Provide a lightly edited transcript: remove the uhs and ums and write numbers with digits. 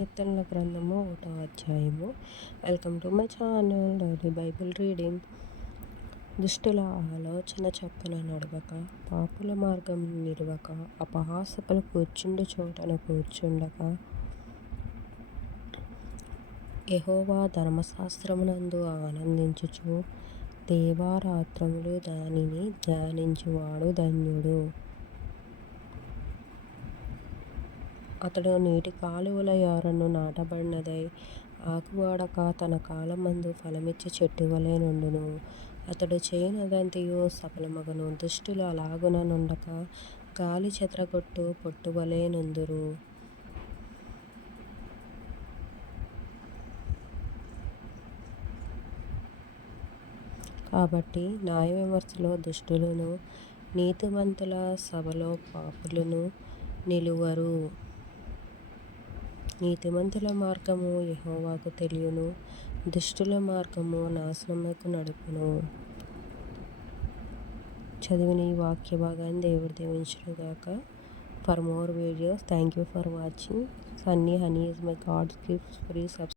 కీర్తనల గ్రంథము 1వ అధ్యాయము. Welcome to my channel daily Bible reading. దుష్టుల ఆలోచన చొప్పున నడవక, పాపుల మార్గం నిలువక, అపహాసకులు కూర్చుండు చోటన కూర్చుండక, యెహోవా ధర్మశాస్త్రమునందు ఆనందించుచు దేవారాత్రములు దానిని ధ్యానించువాడు ధన్యుడు. అతడు నీటి కాలువల ఓరను నాటబడినదై ఆకువాడక తన కాలమందు ఫలమిచ్చు చెట్టు వలె నుండును. అతడు చేయునదంతయు సఫలమగును. దుష్టులు అలాగున నుండక గాలి చెదరగొట్టు పొట్టు వలె నుందురు. కాబట్టి న్యాయ విమర్శలో దుష్టులను, నీతిమంతుల సభలో పాపులను నిలువరు. నీతిమంతుల మార్గము యెహోవాకు తెలియును, దుష్టుల మార్గము నాశనమునకు నడుపును. చదివిన ఈ వాక్య భాగాన్ని దేవుడు దీవించునుగాక. For more videos, thank you for watching. Sunny Honey is my God's gift. Free subscribe.